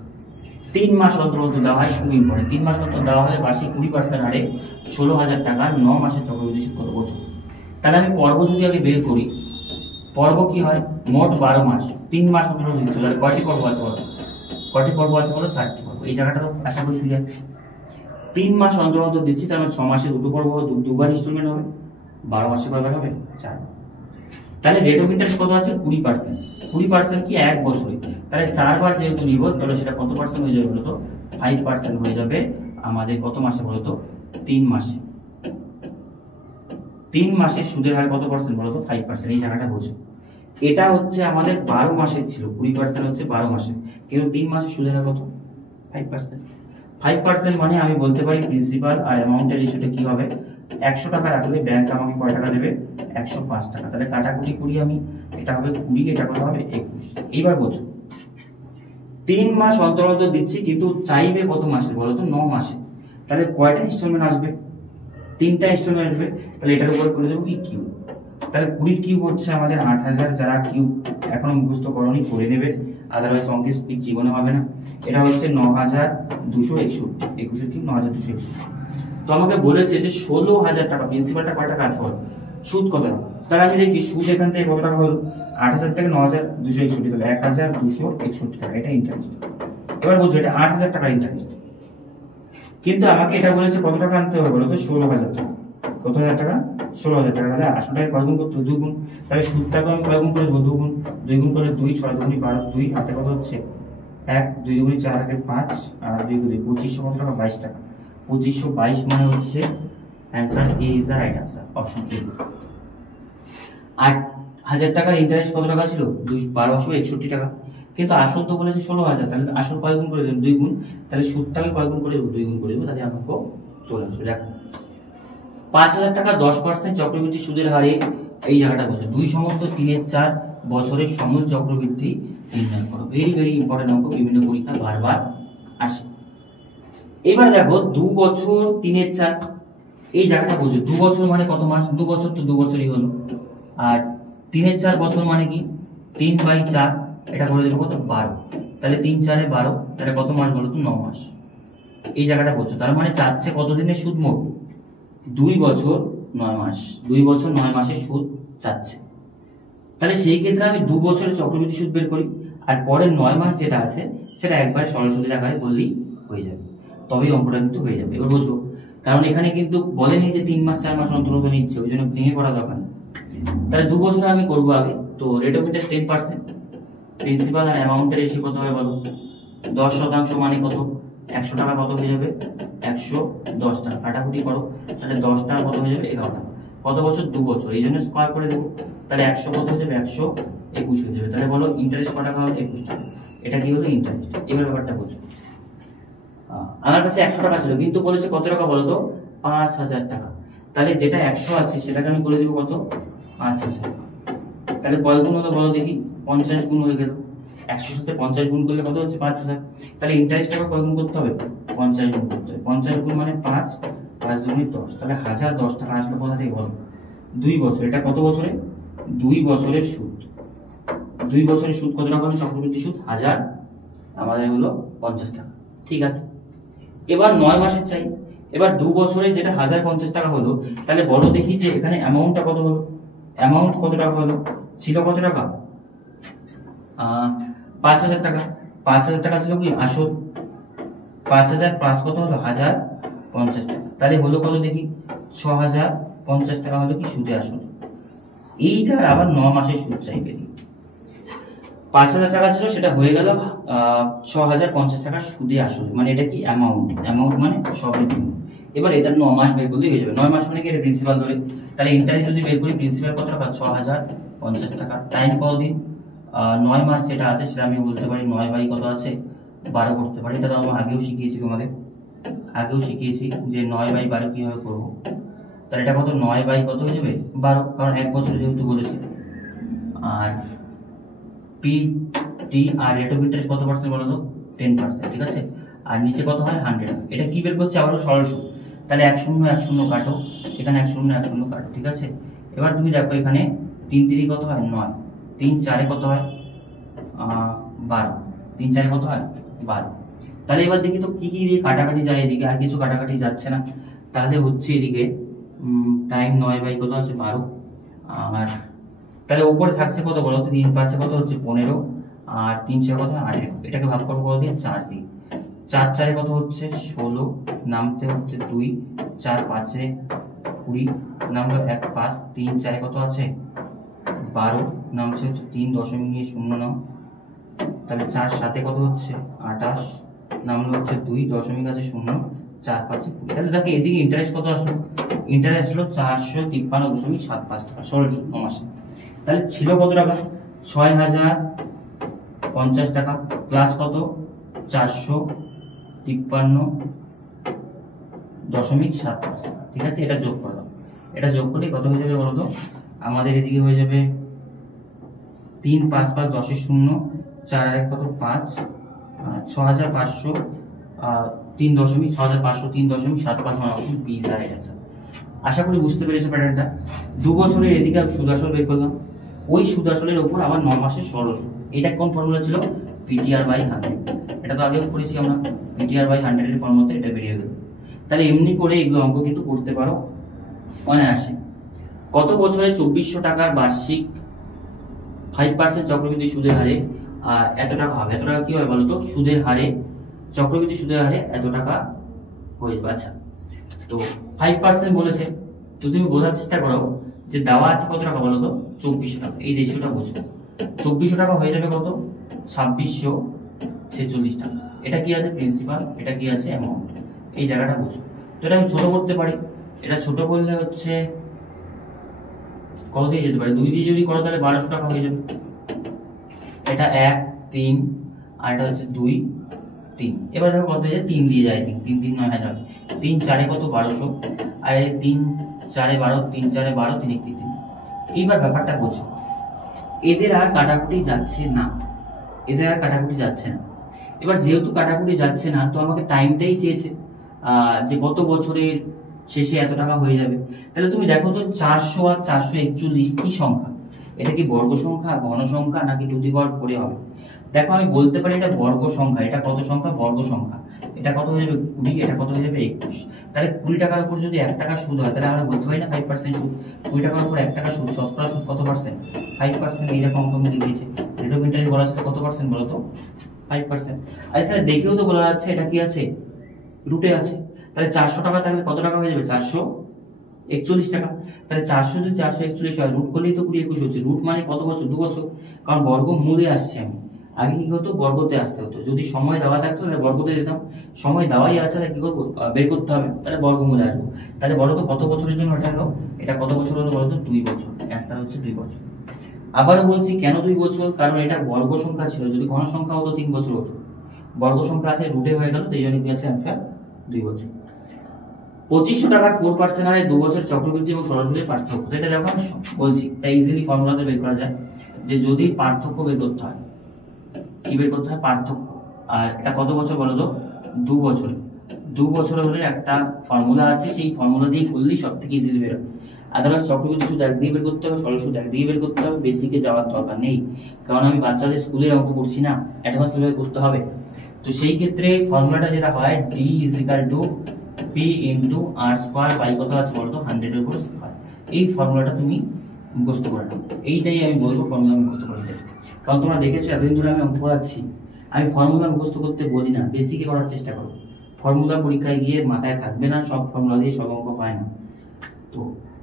3 মাস অন্তর অন্তর দেওয়া হয়, খুব ইম্পর্টেন্ট। 3 মাস অন্তর দেওয়া হলে বার্ষিক 20% হারে 16,000 টাকা। 9 মাসের চক্রবৃদ্ধি সুদ কত বছর? তাহলে আমি পর্ব যদি আগে বের করি, পর্ব কি হয়? মোট 12 মাস, 3 মাস অন্তর অন্তর দিচ্ছিল। তাহলে কয়টি পর্ব আছে বলো? কয়টি পর্ব আছে বলো? 4টি পর্ব। এই জায়গাটা তো আশা করি ক্লিয়ার। 3 মাস অন্তর অন্তর দিচ্ছি, তাহলে 6 মাসে 2টো পর্ব, দুবার ইনস্টলমেন্ট হবে। 12 মাসে কয়বার হবে? 4। তাহলে রেট অফ ইন্টারেস্ট কত আছে? 20%। 20% কি 1 বছরে? তাহলে 4 বার যেহেতু নিব, তাহলে সেটা কত পার্সেন্ট হয়ে যাবে বলতো? 5% হয়ে যাবে আমাদের কত মাসে বলতো? 3 মাসে। 3 মাসে সুদের হার কত পার্সেন্ট বলতো? 5%। এই জায়গাটা বোঝো। এটা হচ্ছে আমাদের 12 মাসের ছিল, 20% হচ্ছে 12 মাসে, কিন্তু 3 মাসে সুদের হার কত? 5%। 5% মানে আমি বলতে পারি প্রিন্সিপাল আর অ্যামাউন্টের রেশিওটা কি হবে? 100 টাকা রাখলে ব্যাংক আমাকে কয় টাকা দেবে? 105 টাকা। তাহলে কাটাকুটি করি আমি, এটা হবে 20, এটা কত হবে? 21। এইবার বোঝো, 3 মাস অন্তর অন্তর দিচ্ছি, কিন্তু চাইবে কত মাসে বলতো? 9 মাসে। তাহলে কয়টা ইনস্টলমেন্ট আসবে? 3টা ইনস্টলমেন্ট আসবে। তাহলে এটার উপর করে দেবো কি? কিউব। তাহলে 20 কিউব হচ্ছে আমাদের 8000। যারা কিউব এখনো মুখস্থ করনি করে নেবে, আদারওয়াইজ অঙ্কের স্পিড জীবনে হবে না। এটা হচ্ছে 9261। 21 কিউব 9261। তো আমাকে বলেছে যে 16,000 টাকা। প্রিন্সিপালটা কয় টাকা আছে বলো? সুদ কত টাকা? তাহলে আমি দেখি সুদ এখান থেকে কত টাকা হলো? 8000 থেকে 9261, তাহলে 1261 টাকা। এটা ইন্টারেস্ট। এবার বুঝো, এটা 8000 টাকা ইন্টারেস্ট, কিন্তু আমাকে এটা বলেছে কত টাকা আনতে হবে বলো তো? 16,000 টাকা। কত হাজার টাকা? 16,000 টাকা। তাহলে 80টাকে কয় গুণ করতে? 2 গুণ। তাহলে সুদটাকে আমি কয় গুণ করে দেবো? 2 গুণ। 2 গুণ করলে 2, 6 দুগুণে 12, 2 হাতে কত হচ্ছে? 1, 2 দুগুণে 4, হাতে 5, আর 2 গুণে 2500 কত টাকা? 22 টাকা। 2522 মানে হচ্ছে answer A is the right answer, option A. 8,000 টাকার ইন্টারেস্ট কত টাকা ছিল? 1261 টাকা। কিন্তু আসল তো বলেছে 16,000, তাহলে আসল কয় গুণ করে দেবেন? 2 গুণ। তাহলে সুদটাকে কয় গুণ করে দেবো? 2 গুণ করে দেবো। তাহলে আমাকে চলে আসবে। দেখো 5,000 টাকা 10% চক্রবৃদ্ধি সুদের হারে, এই জায়গাটা বলছে 2 সমস্ত 3/4 বছরের সমূল চক্রবৃদ্ধি নির্ণয় করো। ভেরি ভেরি ইম্পর্টেন্ট অঙ্ক, বিভিন্ন পরীক্ষা বারবার আসে। এবার দেখো 2 বছর 3/4, এই জায়গাটা বুঝো। 2 বছর মানে কত মাস? 2 বছর তো 2 বছরই হলো। আর 3/4 বছর মানে কি? 3/4, এটা করে দেবো কত? 12। তাহলে 3 4 12, তাহলে কত মাস বলো তো? 9 মাস। এই জায়গাটা বুঝছো। তার মানে চাচ্ছে কত দিনের সুদ? মোট 2 বছর 9 মাস। 2 বছর 9 মাসের সুদ চাচ্ছে। তাহলে সেই ক্ষেত্রে আমি 2 বছরের চক্রবৃদ্ধি সুদ বের করি, আর পরের 9 মাস যেটা আছে সেটা একবারে সরাসরি আকারে বললেই হয়ে যাবে, তবেই অঙ্কটা কিন্তু হয়ে যাবে। এবার বুঝবো, কারণ এখানে কিন্তু বলেনি যে 3 মাস 4 মাস অন্তর অন্তর নিচ্ছে, ওই জন্য ভেঙে পড়া দরকার। তাহলে 2 বছরে আমি করবো আগে। তো রেট অফ ইন্টারেস্ট 10%, প্রিন্সিপাল আর অ্যামাউন্টের রেশিও কত হবে বলো? 10% মানে কত? 100 টাকা কত হয়ে যাবে? 110 টাকা। কাটাকুটি করো, তাহলে 10 টাকা কত হয়ে যাবে? 11 টাকা। কত বছর? 2 বছর, এই জন্য স্কোয়ার করে দেবো। তাহলে 100 কত হয়ে যাবে? 121 হয়ে যাবে। তাহলে বলো ইন্টারেস্ট কত টাকা হবে? 21 টাকা। এটা কি হলো? ইন্টারেস্ট। এবার ব্যাপারটা বুঝো। আমার কাছে 100 টাকা ছিল, কিন্তু বলেছে কত টাকা বলো তো? 5000 টাকা। তাহলে যেটা 100 আছে সেটাকে আমি করে দেবো কত? 5000। তাহলে কয় গুণ হলো বলো দেখি? 50 গুণ হয়ে গেল। 100 সাথে 50 গুণ করলে কত হচ্ছে? 5000। তাহলে ইন্টারেস্ট টাকা কয় গুণ করতে হবে? 50 গুণ করতে হবে। 50 গুণ মানে 5, 5 দুগুণে 10। তাহলে 1010 টাকা আসবে কোথা থেকে বলো? 2 বছর। এটা কত বছরে? 2 বছরের সুদ। 2 বছরের সুদ কত টাকা হলো? চক্রবৃদ্ধি সুদ 1000, আমাদের হলো 50 টাকা। ঠিক আছে, এবার 9 মাসের চাই। এবার 2 বছরে যেটা 1050 টাকা হলো, তাহলে বলো দেখি যে এখানে অ্যামাউন্টটা কত হলো? অ্যামাউন্ট কত টাকা হলো? ছিল কত টাকা? 5000 টাকা। 5000 টাকা ছিল কি আসল? 5000 প্লাস কত হলো? 1050 টাকা। তাহলে হলো কত দেখি? 6050 টাকা হলো কি সুদে আসল। এইটার আবার 9 মাসের সুদ চাইবে। 5000 টাকা ছিল, সেটা হয়ে গেল 6050 টাকা সুদে আসল। মানে এটা কি অ্যামাউন্ট? অ্যামাউন্ট মানে সবের দিন। এবার এটা 9 মাস বের করলেই হয়ে যাবে। 9 মাস মানে কি? এটা প্রিন্সিপাল ধরে। তাহলে ইন্টারেস্ট যদি বের করি, প্রিন্সিপাল কত টাকা? 6050 টাকা। টাইম কতদিন? 9 মাস যেটা আছে সেটা আমি বলতে পারি 9 বাই কত আছে? 12 করতে পারি। এটা তো আমি আগেও শিখিয়েছি তোমাদের, যে 9 বাই 12 কিভাবে করবো। তাহলে এটা কত? 9 বাই কত হয়ে যাবে? 12, কারণ 1 বছর যেহেতু বলেছি। আর P T R rate of interest কত পার্সেন্ট বলো তো? 10%। ঠিক আছে, আর নিচে কত হয়? 100। এটা কি বের করছে? আবারও সরল সুদ। তাহলে 10 10 কাটো, এখানে 10 10 কাটো। ঠিক আছে, এবার তুমি দেখো এখানে 3 3 কত হয়? 9, 3 4 কত হয়? 12, 3 4 কত হয়? 12। তাহলে এবার দেখি তো কি কি দিয়ে কাটাকাটি যায় এদিকে? আর কিছু কাটাকাটি যাচ্ছে না। তাহলে হচ্ছে এদিকে টাইম 9 বাই কত আছে? 12। আর তাহলে উপরে থাকছে কত বলো তো? 3 5 কত হচ্ছে? 15, আর 3 6 কত? 18। এটাকে ভাগ করবো কত দিয়ে? 4 দিয়ে। 4 4 কত হচ্ছে? 16, নামতে হচ্ছে 2, 4 5 20, নামলো 1 5, 3 4 কত আছে? 12, নামছে হচ্ছে 3, দশমিক নিয়ে 0 নাও। তাহলে 4 7 কত হচ্ছে? 28, নামলো হচ্ছে 2, দশমিক আছে 0, 4 5 20। তাহলে দেখো এদিকে ইন্টারেস্ট কত আসলো? ইন্টারেস্ট হলো 453.75 টাকা সরল সুদ 9 মাসে। তাহলে ছিল কত টাকা? 6050 টাকা প্লাস কত? 453.75 টাকা। ঠিক আছে, এটা যোগ করে দাও। এটা যোগ করলে কত হয়ে যাবে বলো তো? আমাদের এদিকে হয়ে যাবে 3 5 5 10 0, 4 আর 1 কত? 5, 6500, 3.6503.75 মানে 20,000 আছে। আশা করি বুঝতে পেরেছো প্যাটার্নটা। 2 বছরের এদিকে সুদ আসল বের করলাম, ওই সুদ আসলের উপর আবার 9 মাসের সরল সুদ। এটা কোন ফর্মুলা ছিল? PTR by 100। এটা তো আগেও করেছি আমরা। পিটিআর বাই 100 এর ফর্মুলাতে এটা বেরিয়ে গেল। তাহলে এমনি করে এগুলো অঙ্ক কিন্তু করতে পারো অনায়াসে। কত বছরে 2400 টাকার বার্ষিক 5% চক্রবৃদ্ধি সুদের হারে এত টাকা হবে? এত টাকা কি হয় বলো তো? সুদের হারে, চক্রবৃদ্ধি সুদের হারে এত টাকা হয়ে যাবে। আচ্ছা, তো 5% বলেছে, তো তুমি বোঝার চেষ্টা করো যে দেওয়া আছে কত টাকা বলো তো? 2400 টাকা। এই রেশিওটা বুঝো। 2400 টাকা হয়ে যাবে কত? 2646 টাকা। এটা কি আছে? প্রিন্সিপাল। এটা কি আছে? অ্যামাউন্ট। এই জায়গাটা বুঝো। তো এটা আমি ছোট করতে পারি। এটা ছোট করলে হচ্ছে কত দিয়ে যেতে পারে? 2 দিয়ে যদি করো তাহলে 1200 টাকা হয়ে যাবে। এটা 1 3, আর এটা হচ্ছে 2 3। এবার দেখো কত দিয়ে যায়? 3 দিয়ে যায়। 3 3 3 9000। 3 4 কত? 1200, আর 3 4 12, 3 4 12, 3 1 3। এইবার ব্যাপারটা বোঝো, এদের আর কাটাকুটি যাচ্ছে না। এবার যেহেতু কাটাকুটি যাচ্ছে না, তো আমাকে টাইমটাই চেয়েছে যে কত বছরের শেষে এত টাকা হয়ে যাবে। তাহলে তুমি দেখো তো 400 আর 441 কি সংখ্যা? এটা কি বর্গ সংখ্যা, ঘন সংখ্যা, নাকি টু দি পাওয়ার 4 হবে? দেখো আমি বলতে পারি এটা বর্গ সংখ্যা। এটা কত সংখ্যা? বর্গ সংখ্যা। এটা কত হয়ে যাবে? 20, এটা কত হয়ে যাবে? 21। তাহলে 20 টাকার উপর যদি 1 টাকা সুদ হয়, তাহলে আমরা বলতে পারি না 5% সুদ। 20 টাকার উপর 1 টাকা সুদ, শতকরা সুদ কত পার্সেন্ট? 5%। এইরকম অঙ্ক আমি দিয়েছি। রেট অফ ইন্টারেস্ট বলা ছিল কত পার্সেন্ট বলো তো? 5%। আর এখানে দেখেও তো বলা যাচ্ছে এটা কি আছে? রুটে আছে। তাহলে 400 টাকা থাকলে কত টাকা হয়ে যাবে? 441 টাকা। তাহলে 400 যদি 441 হয়, রুট করলেই তো 20 21 হচ্ছে। রুট মানে কত বছর? 2 বছর, কারণ বর্গ মূলে আসছে আমি। আগে কি হতো, বর্গতে আসতে হতো। যদি সময় দেওয়া থাকতো তাহলে বর্গতে যেতাম, সময় দেওয়াই আছে তাহলে কি করবো, বের করতে হবে, তাহলে বর্গমূলে আসবো। তাহলে বলো তো কত বছরের জন্য এটা হলো, এটা কত বছর হলো বলো তো, 2 বছর। অ্যান্সার হচ্ছে 2 বছর। আবারও বলছি কেন 2 বছর, কারণ এটা বর্গ সংখ্যা ছিল, যদি ঘন সংখ্যা হতো 3 বছর হতো, বর্গ সংখ্যা আছে রুটে হয়ে গেল, তাই জন্য কি আছে অ্যান্সার 2 বছর। 2500 টাকার 4% হারে 2 বছর চক্রবৃদ্ধি এবং সরাসরি পার্থক্য, এটা যখন বলছি তাই ইজিলি ফর্মুলাতে বের করা যায় যে যদি পার্থক্য বের করতে হয়, কি বের করতে হয়, পার্থক্য। আর এটা কত বছর বলো তো, 2 বছর। 2 বছর হলে একটা ফর্মুলা আছে, সেই ফর্মুলা দিয়ে করলেই সব থেকে ইজিলি বের হয়। আদারওয়াইজ চক্রবৃদ্ধি সুদ একদিকে বের করতে হবে, সরল সুদ একদিকে বের করতে হবে, বেসিকে যাওয়ার দরকার নেই, কারণ আমি বাচ্চাদের স্কুলের অঙ্ক করছি না, অ্যাডভান্স লেভেলে করতে হবে। তো সেই ক্ষেত্রে ফর্মুলাটা যেটা হয়, d p into r square by কত আছে বলতো, 100 এর উপর স্কোয়ার। এই ফর্মুলাটা তুমি মুখস্থ করে নাও, এইটাই আমি বলবো ফর্মুলা মুখস্থ করতে। কারণ তোমরা দেখেছো এতদিন ধরে আমি অঙ্ক পড়াচ্ছি, আমি ফর্মুলা মুখস্থ করতে বলি না, বেসিকে করার চেষ্টা করো। ফর্মুলা পরীক্ষায় গিয়ে মাথায় থাকবে না, সব ফর্মুলা দিয়ে সব অঙ্ক পায় না। তো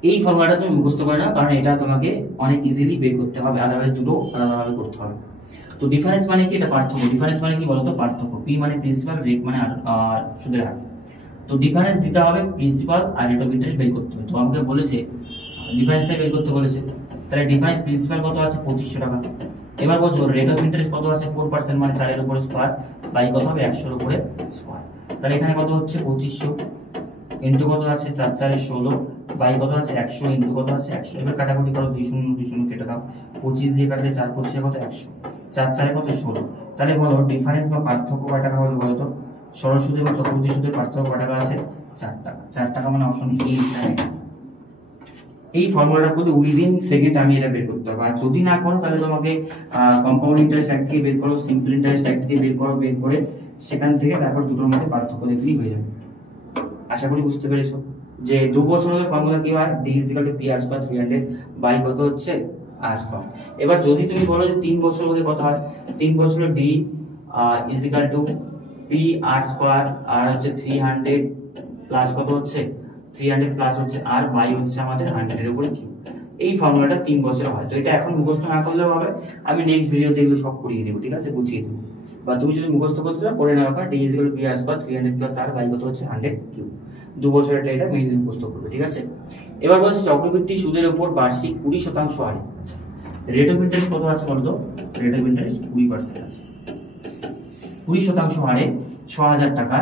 এই ফর্মুলাটা তুমি মুখস্থ করে নাও, কারণ এটা তোমাকে অনেক ইজিলি বের করতে হবে, আদারওয়াইজ দুটো আলাদাভাবে করতে হবে। তো ডিফারেন্স মানে কি, এটা পার্থক্য। ডিফারেন্স মানে কি বলতো, পার্থক্য। পি মানে প্রিন্সিপাল, রেট মানে সুদের হার। তো ডিফারেন্স দিতে হবে, প্রিন্সিপাল আর রেট অফ ইন্টারেস্ট বের করতে হবে। তো আমাকে বলেছে ডিফারেন্সটা বের করতে বলেছে, তাহলে ডিফারেন্স প্রিন্সিপাল কত আছে 2500 টাকা। এবার বলছো রেট অফ ইন্টারেস্ট কত আছে 4%, মানে 4 এর উপরে স্কোয়ার বাই কত হবে 100 এর উপরে স্কোয়ার। তাহলে এখানে কত হচ্ছে 2500 ইন্টু কত আছে 4 4 16 বাই কত আছে 100 ইন্টু কত আছে 100। এবার কাটাকুটি করো, 2 শূন্য 2 শূন্য কেটে দাও, 25 দিয়ে কাটলে 4 25 কত 100, 4 4 কত 16। তাহলে বলো ডিফারেন্স বা পার্থক্য কত টাকা হবে বলো তো, সরল সুদ এবং চক্রবৃদ্ধি সুদের পার্থক্য কত টাকা আছে 4 টাকা। 4 টাকা মানে অপশন এ রাইট আনসার। এই ফর্মুলাটা করলে উইদিন সেকেন্ড আমি এটা বের করতে পারবো। আর যদি না করো তাহলে তোমাকে কম্পাউন্ড ইন্টারেস্ট এক থেকে বের করো, সিম্পল ইন্টারেস্ট এক থেকে বের করো, বের করে সেখান থেকে তারপর দুটোর মধ্যে পার্থক্য দেখলেই হয়ে যাবে। আশা করি বুঝতে পেরেছো যে 2 বছর হলে ফর্মুলা কি হয়, d = p r square 300 by কত হচ্ছে r স্কয়ার। এবার যদি তুমি বলো যে 3 বছর হলে কত হয়, 3 বছর হলে d = p r স্কয়ার, আর হচ্ছে 300 প্লাস কত হচ্ছে 300 প্লাস হচ্ছে r বাই হচ্ছে আমাদের 100 এর উপরে কিউ। এই ফর্মুলাটা 3 বছর হয়। তো এটা এখন মুখস্থ না করলেও হবে, আমি নেক্সট ভিডিওতে এগুলো সব করিয়ে দেব, ঠিক আছে, বুঝিয়ে দেব। বা তুমি যদি মুখস্থ করতে চাও করে নেওয়ার পর d = p r square 300 plus r by কত হচ্ছে 100 কিউ। 2 বছরের এটা মেইনলি মুখস্থ করবে, ঠিক আছে। এবার বলছি চক্রবৃদ্ধি সুদের উপর বার্ষিক 20% হারে রেট অফ ইন্টারেস্ট কত আছে বলো তো, রেট অফ ইন্টারেস্ট 20% আছে। 20% হারে 6000 টাকা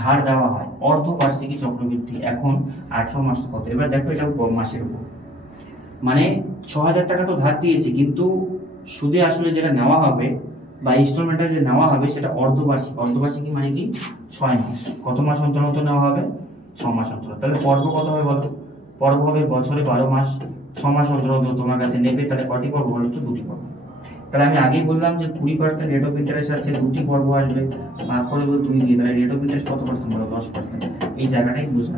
ধার দেওয়া হয়, অর্ধ বার্ষিকী চক্রবৃদ্ধি এখন 18 মাস কত। এবার দেখো এটা মাসের উপর, মানে 6000 টাকা তো ধার দিয়েছি, কিন্তু সুদে আসলে যেটা নেওয়া হবে বা ইনস্টলমেন্টে যে নেওয়া হবে সেটা অর্ধবার্ষিক। অর্ধবার্ষিকী মানে কি 6 মাস। কত মাস অন্তর অন্তর নেওয়া হবে, 6 মাস অন্তর। তাহলে পর্ব কত হবে বলো, পর্ব হবে বছরে 12 মাস, 6 মাস অন্তর অন্তর তোমার কাছে নেবে, তাহলে কটি পর্ব বলো তো, 2টি পর্ব। তাহলে আমি আগেই বললাম যে 20% রেট অফ ইন্টারেস্ট আছে, 2টি পর্ব আসবে, ভাগ করে দেবো 2 দিয়ে, তাহলে রেট অফ ইন্টারেস্ট কত পার্সেন্ট বলো, 10%। এই জায়গাটাই বোঝা।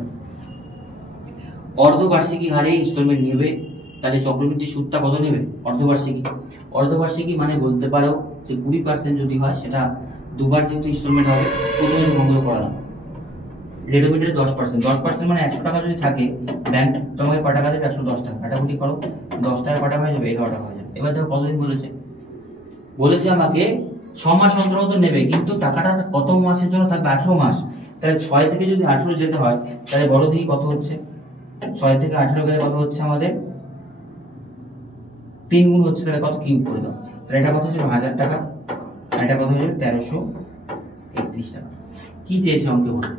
অর্ধবার্ষিকী হারে ইনস্টলমেন্ট নেবে, তাহলে চক্রবৃদ্ধি সুদটা কত নেবে, অর্ধবার্ষিকী। অর্ধবার্ষিকী মানে বলতে পারো যে 20% যদি হয় সেটা দুবার যেহেতু ইনস্টলমেন্ট হবে, প্রথমে বন্ধ করালাম। রেট অফ ইন্টারেস্ট 10%, 10% মানে 100 টাকা যদি থাকে, ব্যাংক তোমাকে কত টাকা দেবে, 110 টাকা। কাটাকুটি করো, 10 টাকা কত টাকা হয়ে যাবে, 11 টাকা হয়ে যাবে। এবার দেখো কতদিন বলেছে, বলেছে আমাকে 6 মাস অন্তর অন্তর নেবে, কিন্তু টাকাটা কত মাসের জন্য থাকবে, 18 মাস। তাহলে 6 থেকে যদি 18 যেতে হয়, তাহলে বড় দিকে কত হচ্ছে, 6 থেকে 18 গেলে কত হচ্ছে আমাদের 3 গুণ হচ্ছে, তাহলে কত কিউব করে দাও। তাহলে এটা কত হচ্ছে 1000 টাকা, আর এটা কত হচ্ছে 1331 টাকা। কি চেয়েছে অঙ্কে বলো,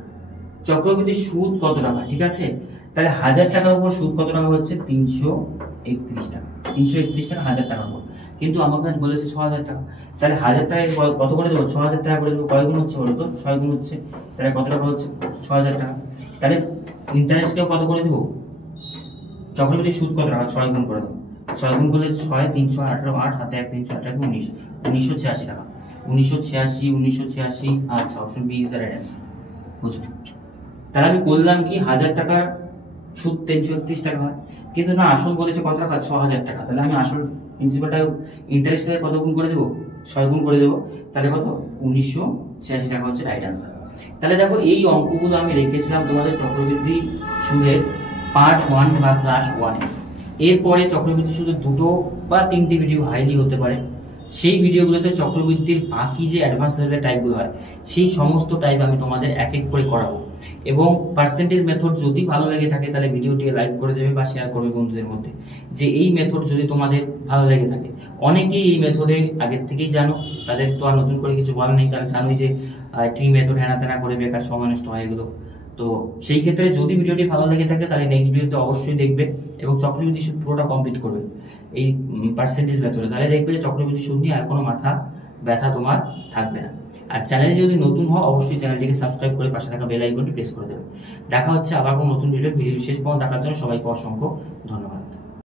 চক্রবৃদ্ধি সুদ কত টাকা, ঠিক আছে। তাহলে 1000 টাকার উপর সুদ কত টাকা হচ্ছে 331 টাকা। 331 টাকা 1000 টাকার উপর, কিন্তু আমাকে বলেছে 6000 টাকা। তাহলে 1000 টাকায় কত করে দেবো, 6000 টাকা করে দেবো। কয় গুণ হচ্ছে বলো তো, 6 গুণ হচ্ছে। তাহলে কত টাকা হচ্ছে 6000 টাকা। তাহলে ইন্টারেস্টকেও কত করে দেবো, চক্রবৃদ্ধি সুদ কত টাকা, 6 গুণ করে দেবো। 6 গুণ করলে 6 318 8 হাতে 1 318 19 1986 টাকা। 1986 আচ্ছা, option B is the right answer. বুঝছো, তাহলে আমি বললাম কি 1000 টাকার সুদ 331 টাকা হয়, কিন্তু না আসল বলেছে কত টাকা, 6000 টাকা। তাহলে আমি আসল প্রিন্সিপালটা ইন্টারেস্ট থেকে কত গুণ করে দেবো, 6 গুণ করে দেবো। তাহলে কত 1986 টাকা হচ্ছে রাইট অ্যান্সার। তাহলে দেখো এই অঙ্কগুলো আমি রেখেছিলাম তোমাদের চক্রবৃদ্ধি সুদের পার্ট 1 বা ক্লাস 1 এ। এরপরে চক্রবৃদ্ধি সুদের 2টো বা 3টি ভিডিও হাইলি হতে পারে, সেই ভিডিওগুলোতে চক্রবৃদ্ধির বাকি যে অ্যাডভান্স লেভেলের টাইপগুলো হয় সেই সমস্ত টাইপ আমি তোমাদের এক এক করে করাবো। এবং পার্সেন্টেজ মেথড যদি ভালো লেগে থাকে তাহলে ভিডিওটি লাইক করে দেবে বা শেয়ার করবে বন্ধুদের মধ্যে, যে এই মেথড যদি তোমাদের ভালো লেগে থাকে। অনেকেই এই মেথডে আগের থেকেই জানো, তাদের তো আর নতুন করে কিছু বলার নেই, কারণ জানোই যে ট্রি মেথড হেনা তেনা করে বেকার সময় নষ্ট হয় এগুলো। তো সেই ক্ষেত্রে যদি ভিডিওটি ভালো লেগে থাকে তাহলে নেক্সট ভিডিওতে অবশ্যই দেখবে এবং চক্রবৃদ্ধি সুদ পুরোটা কমপ্লিট করবে এই পার্সেন্টেজ মেথডে, তাহলে দেখবে যে চক্রবৃদ্ধি সুদ নিয়ে আর কোনো মাথা ব্যথা তোমার থাকবে না। আর চ্যানেলে যদি নতুন হও অবশ্যই চ্যানেলটিকে সাবস্ক্রাইব করে পাশে থাকা বেল আইকনটি প্রেস করে দেবে। দেখা হচ্ছে আবার কোনো নতুন ভিডিও শেষ পর্যন্ত দেখার জন্য সবাইকে অসংখ্য ধন্যবাদ।